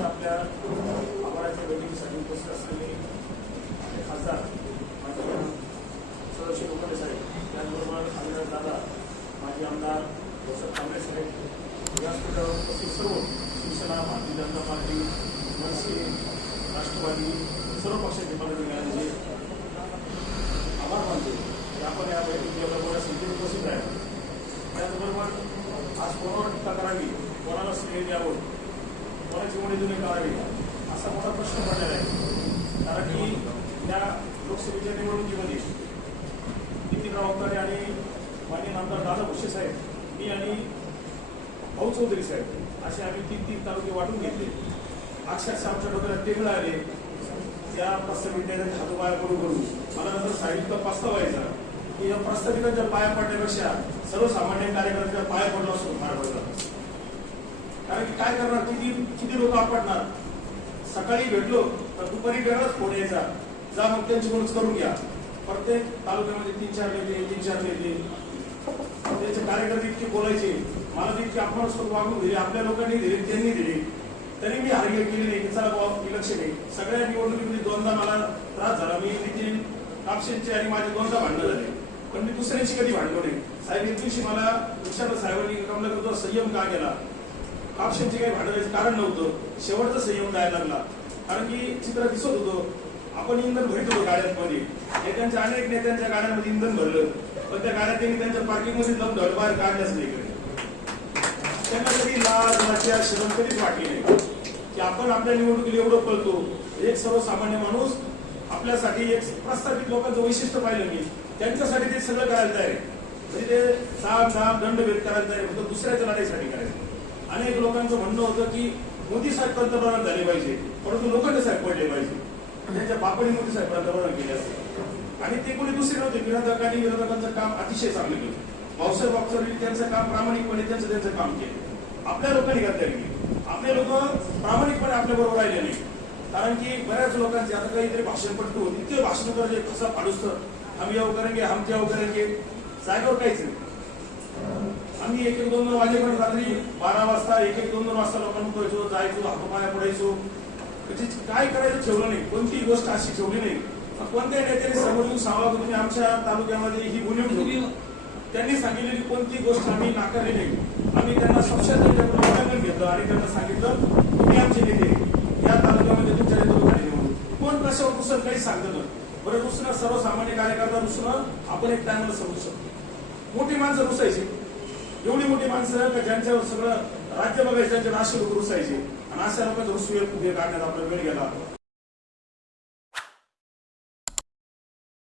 आज आपल्या आभाराच्या बैठकीसाठी उपस्थित असलेले खासदार माजी सदस्य उकडे साहेब त्याचबरोबर आमदार दादा माजी आमदार जसं कांबळे साहेब व्यासपीठावर उपस्थित सर्व शिवसेना भारतीय जनता पार्टी मनसे राष्ट्रवादी सर्व पक्षाचे पदाधिकाऱ्यांचे आभार मानतो. की आपण या बैठकीला कोणाची उमेदवारी करावी असा मोठा प्रश्न पडलेला आहे. कारण की त्या लोकसभेच्या निवडणुकीमध्ये नितीनराव अवतारे आणि माननीय आमदार दादा भुसे साहेब मी आणि भाऊ चौधरी साहेब असे आम्ही तीन तीन तालुके वाटून घेतले. अक्षरशः आमच्या डोक्याला टेबल आले. त्या प्रस्ताविकांच्या हातोपाया करू करू. मला नंतर साहित्य प्रस्ताव व्हायचा की या प्रस्ताविकांच्या पाया पडण्यापेक्षा सर्वसामान्य कार्यकर्त्यांच्या पाया पडला असतो फार पडला कारण की काय करणार? किती किती लोक आपडणार सकाळी भेटलो तर दुपारी वेगळाच फोन यायचा. जा मग त्यांची कोणच करून घ्या. प्रत्येक तालुक्यामध्ये तीन चार नेते तीन चार नेते त्यांचे कार्यकर्ते इतके बोलायचे. मला ते इतके वागून दिले. आपल्या लोकांनी दिले त्यांनी दिले. तरी मी हरगे केली नाही. की चला बाबा इलेक्शन आहे. सगळ्या निवडणुकीमध्ये दोनदा मला त्रास झाला. मी नितीन कापशेंचे आणि माझे दोनदा भांडणं झाले. पण मी दुसऱ्यांशी कधी भांडलो नाही. साहेब एक दिवशी मला विचारलं साहेबांनी कमला करतो संयम का केला? कापशेंचे काही भांडवायचं कारण नव्हतं. शेवटचा संयम जायला लागला. कारण की चित्र दिसत होतं. आपण इंधन भरित होतो गाड्यांमध्ये. नेत्यांच्या अनेक नेत्यांच्या गाड्यांमध्ये इंधन भरलं. पण त्या गाड्या त्यांनी त्यांच्या पार्किंगमध्ये जाऊन धड बाहेर काढल्याच नाही इकडे. त्यांना कधी लाज लाज्या शरम कधीच वाटली नाही. की आपण आपल्या निवडणुकीला एवढं पळतो. एक सर्वसामान्य माणूस आपल्यासाठी एक प्रस्थापित लोकांचं वैशिष्ट्य पाहिलं मी त्यांच्यासाठी ते सगळं करायला तयार आहे. म्हणजे ते साम दंड भेट करायला तयार आहे. फक्त दुसऱ्याच्या लढाईसाठी करायचं. अनेक लोकांचं म्हणणं होतं की मोदी साहेब पंतप्रधान झाले पाहिजे परंतु लोखंड साहेब पडले पाहिजे. त्यांच्या बापाने मोदी साहेब पंतप्रधान केले असते. आणि ते कोणी दुसरे नव्हते विरोधकांनी विरोधकांचं काम अतिशय चांगलं केलं. भाऊसाहेब बापसाहेब त्यांचं काम प्रामाणिकपणे त्यांचं त्यांचं काम केलं. आपल्या लोकांनी गद्दारी केली आपले लोक प्रामाणिकपणे आपल्या बरोबर राहिले नाही. कारण की बऱ्याच लोकांचे आता काहीतरी भाषण पडतो इतके भाषण करायचे कसं फाडूस आम्ही याव करेंगे आमच्या त्याव करेंगे. जागेवर काहीच नाही. आम्ही एक एक दोन दोन वाजेपर्यंत रात्री बारा वाजता एक एक दोन दोन वाजता लोकांना पोहायचो जायचो हातोपाया पडायचो म्हणजे काय करायचं ठेवलं नाही. कोणतीही गोष्ट अशी ठेवली नाही. कोणत्या नेत्याने समोर येऊन सांगा तुम्ही आमच्या तालुक्यामध्ये ही बोलून ठेवली त्यांनी सांगितलेली कोणती गोष्ट आम्ही नाकारली नाही. आम्ही त्यांना संशय उल्लंघन घेतलं आणि त्यांना सांगितलं तुम्ही आमचे नेते या तालुक्यामध्ये तुमच्या नेते झाले म्हणून कोण कशावर दुसरं काही सांगत नाही. बरं दुसरं सर्वसामान्य कार्यकर्ता दुसरं आपण एक टायमाला समजू शकतो. मोठी माणसं रुसायची. एवढी मोठी माणसं का ज्यांच्यावर सगळं राज्य बघायचं त्यांचे नाशिक रुसायचे आणि अशा लोकांचं रुसवे फुगे काढण्यात आपला वेळ गेला.